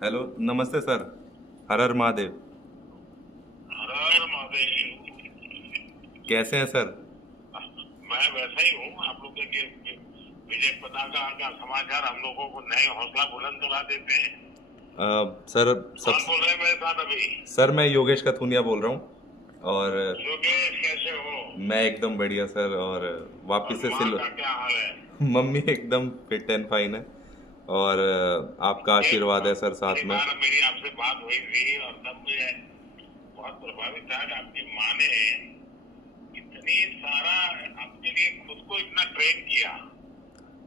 Hello, नमस्ते sir. हर हर महादेव। हर हर महादेव। कैसे हैं सर? मैं वैसा ही हूँ। आप लोग के विजय पताका का समाचार हम लोगों को नए हौसला बुलंद करा देते हैं। सर सब कौन बोल रहे हैं मेरे साथ अभी? सर मैं योगेश कथुनिया बोल रहा हूँ। और योगेश, कैसे हो? मैं एकदम बढ़िया सर। और और वापस से माँ सिल का क्या हाल है? मम्मी एकदम फिट एंड फाइन है। और आपका एक आशीर्वाद है सर पिछली साथ में। बार मेरी आपसे बात हुई थी और तब मुझे बहुत प्रभावित था कि आपकी माँ ने इतनी सारा आपके लिए खुद को इतना ट्रेन किया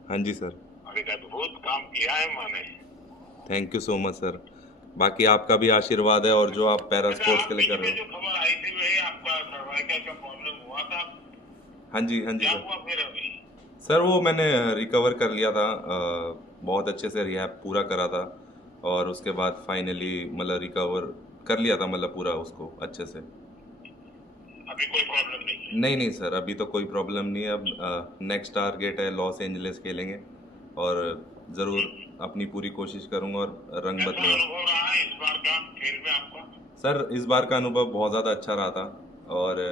हाँ जी सर। और एक अद्भुत काम किया है माँ ने। Thank you so much sir. बाकी आपका भी आशीर्वाद है, और जो आप पैरा अच्छा, स्पोर्ट्स आप के लिए बीच कर रहे में हो। जो खबर आई थी वही आपका सर्वाइकल का प्रॉब्लम हुआ था? हाँ जी, हाँ जी क्या सर। हुआ फिर अभी? सर वो मैंने रिकवर कर लिया था। बहुत अच्छे से रिहैब पूरा करा था। और उसके बाद फाइनली मतलब रिकवर कर लिया था, मतलब पूरा उसको अच्छे से। अभी कोई प्रॉब्लम नहीं है? नहीं नहीं सर, अभी तो कोई प्रॉब्लम नहीं है। अब नेक्स्ट टारगेट है लॉस एंजलिस खेलेंगे। और ज़रूर अपनी पूरी कोशिश करूंगा और रंग कैसा बदलूंगा। अनुभव रहा है इस बार का खेल में आपका? सर इस बार का अनुभव बहुत ज़्यादा अच्छा रहा था। और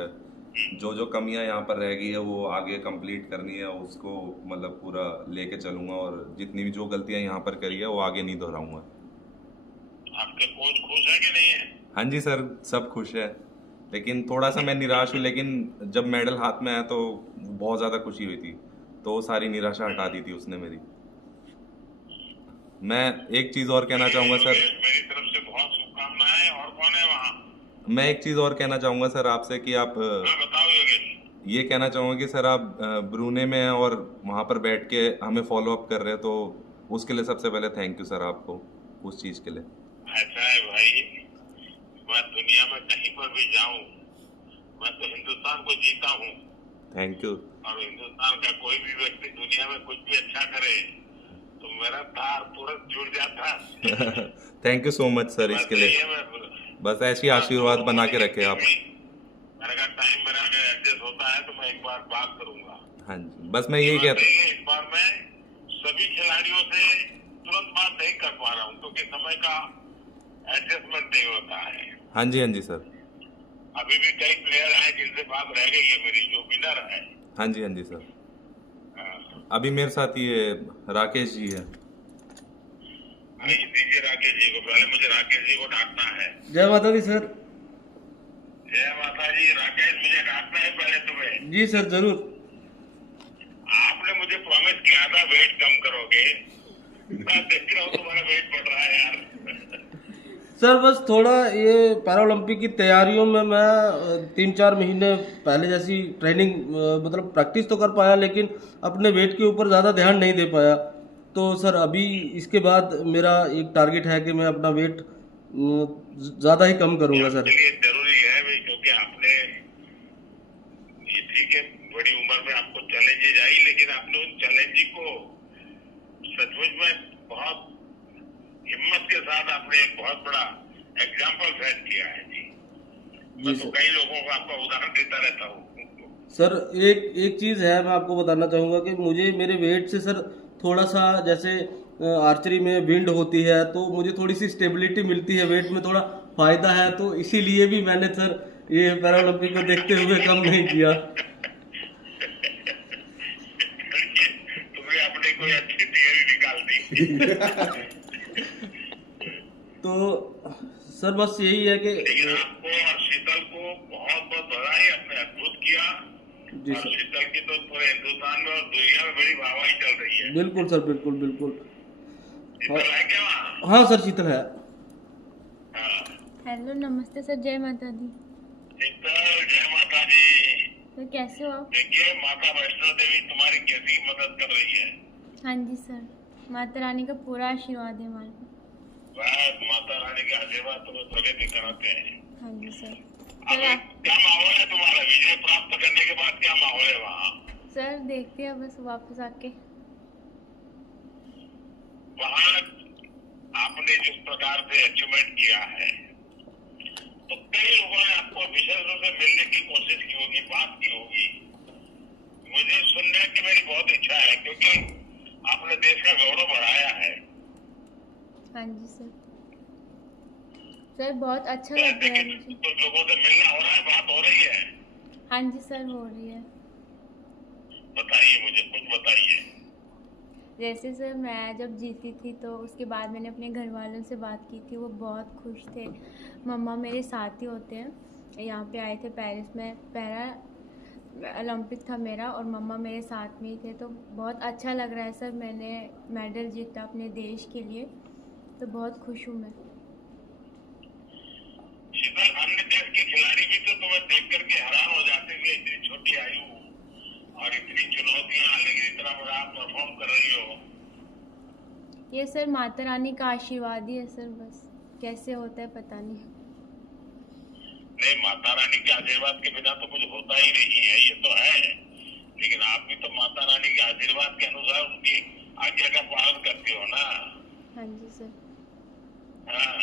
जो जो कमियां यहाँ पर रह गई है वो आगे कंप्लीट करनी है, उसको मतलब पूरा लेके चलूंगा। और जितनी भी जो गलतियां यहाँ पर करी है वो आगे नहीं दोहराऊंगा। आपके कोच खुश है कि नहीं है? हाँ जी सर, सब खुश है। लेकिन थोड़ा सा मैं निराश हूँ, लेकिन जब मेडल हाथ में आया तो बहुत ज़्यादा खुशी हुई थी। तो वो सारी निराशा हटा दी थी उसने मेरी। मैं एक चीज़ और कहना चलिए चाहूँगा सर। योगेश, मेरी तरफ से बहुत शुभकामनाएं। और कौन है वहाँ? मैं एक चीज़ और कहना चाहूँगा सर आपसे कि आप हाँ, बताओ योगेश। ये कहना चाहूँगा कि सर आप ब्रूने में हैं और वहाँ पर बैठ के हमें फॉलो अप कर रहे हैं, तो उसके लिए सबसे पहले थैंक यू सर आपको, उस चीज़ के लिए। ऐसा है भाई, मैं दुनिया में कहीं पर भी जाऊं, मैं तो हिंदुस्तान को जीता हूँ। Thank you. और हिंदुस्तान का कोई भी व्यक्ति दुनिया में कुछ भी अच्छा करे तो मेरा तार तुरंत जुड़ जाता है। थैंक यू सो मच तो सर बात इसके लिए। यही है। मैं बस ऐसी बस दूर आशीर्वाद बना होने के के रखे फिर आप। भी मैंने कहा टाइम मेरा अगर एडजस्ट होता है तो मैं एक बार बात करूंगा। हाँ जी, बस मैं ये यही बात कहता। सही है, इस बार मैं सभी खिलाड़ियों से तुरंत बात नहीं कर पा रहा हूँ क्योंकि समय का एडजस्टमेंट नहीं होता है। हाँ जी, हाँ जी सर। अभी भी कई प्लेयर हैं जिनसे बात रह गई है मेरी, जो विनर है। हाँ जी, हाँ जी सर। हाँ, अभी मेरे साथ ये राकेश जी है। आइए दीजिए राकेश जी को। पहले मुझे राकेश जी को डांटना है। जय माता दी सर। जय माता जी। राकेश, मुझे डांटना है पहले तुम्हें। जी सर, जरूर। आपने मुझे प्रॉमिस किया था वेट कम करोगे। मैं देख रहा हूँ तुम्हारा वेट बढ़ रहा है यार। सर बस थोड़ा ये पैरालंपिक की तैयारियों में मैं 3-4 महीने पहले जैसी ट्रेनिंग मतलब प्रैक्टिस तो कर पाया, लेकिन अपने वेट के ऊपर ज़्यादा ध्यान नहीं दे पाया। तो सर अभी इसके बाद मेरा एक टारगेट है कि मैं अपना वेट ज़्यादा ही कम ये करूँगा सर। आपके लिए जरूरी है भाई, क्योंकि आपने ये ठीक है, बड़ी उम्र में आपको चैलेंजेज आई, लेकिन आपने उन चैलेंज को सचमुच में बहुत हिम्मत के साथ आपने एक बहुत बड़ा एग्जाम्पल सेट किया है जी। जी मैं तो सर। कई लोगों को आपका उदाहरण देता रहता हूँ। सर एक एक चीज़ है, मैं आपको बताना चाहूँगा कि मुझे मेरे वेट से सर थोड़ा सा जैसे आर्चरी में विंड होती है तो मुझे थोड़ी सी स्टेबिलिटी मिलती है, वेट में थोड़ा फायदा है, तो इसीलिए भी मैंने सर ये पैरालंपिक को देखते हुए कम नहीं किया। तुमने अपनी कोई अच्छी थियरी निकाल दी। तो सर बस यही है कि लेकिन आपको और शीतल को बहुत बहुत बधाई, आपने अद्भुत किया। जी और सर। शीतल की तो पूरे हिंदुस्तान में और दुनिया में बड़ी वाहवाही चल रही है। बिल्कुल सर, बिल्कुल बिल्कुल। और शीतल है क्या वहाँ? हाँ सर, शीतल है। हाँ। हेलो, नमस्ते सर। जय माता दी। शीतल, जय माता दी। सर कैसे हो आप? देखिए, माता वैष्णो देवी तुम्हारी कैसी मदद कर रही है। हाँ जी सर, माता रानी का पूरा आशीर्वाद है हमारे पे। बस माता रानी के आशीर्वाद तुम्हें प्रगति कराते हैं। हाँ जी सर। अभी क्या माहौल है तुम्हारा? विजय प्राप्त करने के बाद क्या माहौल है वहाँ? सर देखते हैं बस वापस आके। वहाँ आपने जिस प्रकार से अचीवमेंट किया है तो कई लोगों ने आपको विशेष रूप से मिलने की कोशिश की होगी, बात की होगी। मुझे सुनने की मेरी बहुत इच्छा है क्योंकि आपने देश का गौरव बढ़ाया है। हाँ जी सर। सर बहुत अच्छा तो लग ऐसे रहा है कि मुझे। कुछ लोगों से मिलना हो रहा है, बात हो रही है? हाँ जी सर, हो रही है। बताइए, मुझे कुछ बताइए। जैसे सर मैं जब जीती थी तो उसके बाद मैंने अपने घर वालों से बात की थी, वो बहुत खुश थे। मम्मा मेरे साथ ही होते हैं, यहाँ पे आए थे पेरिस में, पैरा ओलंपिक था मेरा और मम्मा मेरे साथ में ही थे, तो बहुत अच्छा लग रहा है सर, मैंने मेडल जीता अपने देश के लिए, तो बहुत खुश हूँ मैं। शीतल, अन्य देश के खिलाड़ी भी तो तुम्हें देख करके हैरान हो जाते हैं कि इतनी छोटी आयु और इतनी चुनौतियां, लेकिन इतना बड़ा आप परफॉर्म कर रही हो। ये सर माता रानी का आशीर्वाद ही है सर, बस कैसे होता है पता नहीं। नहीं, माता रानी के आशीर्वाद के बिना तो कुछ होता ही नहीं है, ये तो है। लेकिन आप भी तो माता रानी के आशीर्वाद के अनुसार उनकी आज्ञा का पालन करती हो ना। हाँ जी सर। हाँ,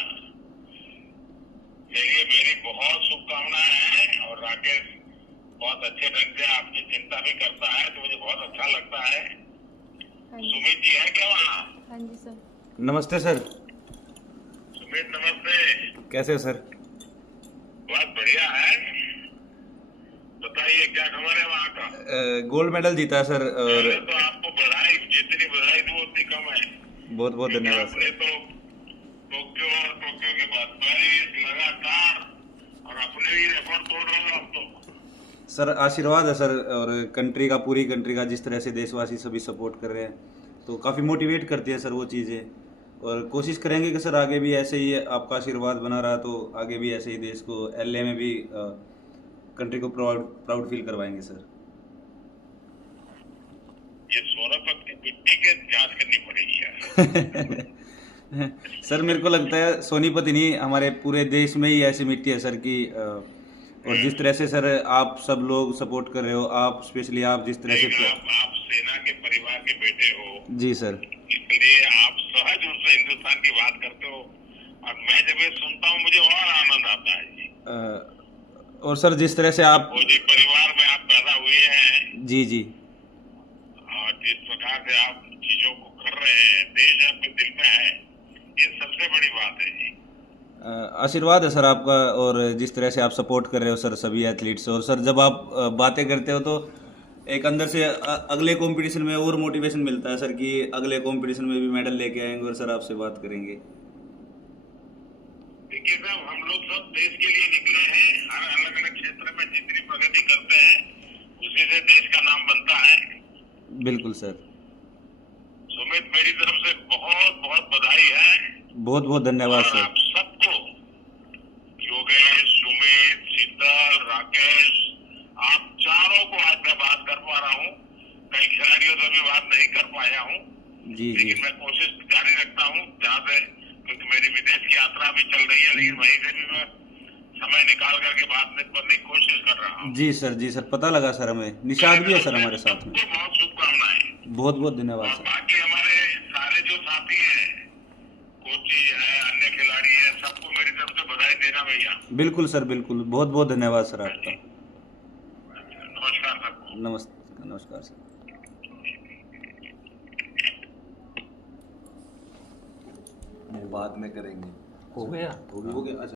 चलिए, मेरी बहुत शुभकामनाएं हैं। और राकेश बहुत अच्छे ढंग से आपकी चिंता भी करता है, तो मुझे बहुत अच्छा लगता है। हाँ जी। सुमित जी है क्या वहाँ? हाँ जी सर। नमस्ते सर। सुमित नमस्ते। कैसे हो सर? बहुत बढ़िया है। बताइए क्या खबर है वहाँ का? गोल्ड मेडल जीता है सर, और पहले तो आपको बधाई, जितनी बधाई दूं उतनी कम है। बहुत बहुत धन्यवाद आपने सर। तो टोक्यो के बाद पेरिस लगातार, और अपने भी रिकॉर्ड तोड़ रहे हो अब तो। सर आशीर्वाद है सर, और कंट्री का, पूरी कंट्री का, जिस तरह से देशवासी सभी सपोर्ट कर रहे हैं तो काफ़ी मोटिवेट करती है सर वो चीज़ें। और कोशिश करेंगे कि सर आगे भी ऐसे ही आपका आशीर्वाद बना रहा तो आगे भी ऐसे ही देश को एलए में भी कंट्री को प्राउड फील करवाएंगे सर। ये सोनीपत की मिट्टी के जांच करनी पड़ेगी यार। सर मेरे को लगता है सोनीपत ही नहीं, हमारे पूरे देश में ही ऐसी मिट्टी है सर की। और जिस तरह से सर आप सब लोग सपोर्ट कर रहे हो, आप स्पेशली आप जिस तरह से लेकिन आप सेना के परिवार के बेटे हो, जी सर। इसलिए आप सहज रूप से हिंदुस्तान की बात करते हो, और मैं जब ये सुनता हूँ मुझे और आनंद आता है जी। और सर जिस तरह से आप फौजी परिवार में आप पैदा हुए हैं, जी जी और जिस प्रकार से आप चीजों को कर रहे हैं, देश आपके दिल में है, ये सबसे बड़ी बात है जी। आशीर्वाद है सर आपका, और जिस तरह से आप सपोर्ट कर रहे हो सर सभी एथलीट्स। और सर जब आप बातें करते हो तो एक अंदर से अगले कंपटीशन में और मोटिवेशन मिलता है सर कि अगले कंपटीशन में भी मेडल लेके आएंगे और सर आपसे बात करेंगे। देखिए साहब, हम लोग सब देश के लिए निकले हैं। हर अलग अलग क्षेत्र में जितनी प्रगति करते हैं उसी से देश का नाम बनता है। बिल्कुल सर। सुमित, मेरी तरफ से बहुत बहुत बधाई है। बहुत बहुत धन्यवाद और सर। आप सबको, योगेश, सुमित, शीतल, राकेश, आप चारों को आज मैं बात कर पा रहा हूँ। कई खिलाड़ियों से भी बात नहीं कर पाया हूँ, जी जी लेकिन मैं कोशिश जारी रखता हूँ जहाँ से, क्योंकि मेरी विदेश की यात्रा भी चल रही है, लेकिन वहीं से भी मैं समय निकाल करके बात करने की कोशिश कर रहा हूँ। जी सर पता लगा सर, हमें निशाद भी है सर हमारे साथ में। सबको बहुत शुभकामनाएं। बहुत बहुत धन्यवाद और सर। बाकी हमारे सारे जो साथी हैं, कोची है, अन्य खिलाड़ी है, सबको मेरी तरफ से बधाई देना भैया। बिल्कुल सर बिल्कुल, बहुत बहुत धन्यवाद सर आपका। नमस्कार सबको। नमस्कार सर। बाद में करेंगे। हो गया। हो गया अच्छा।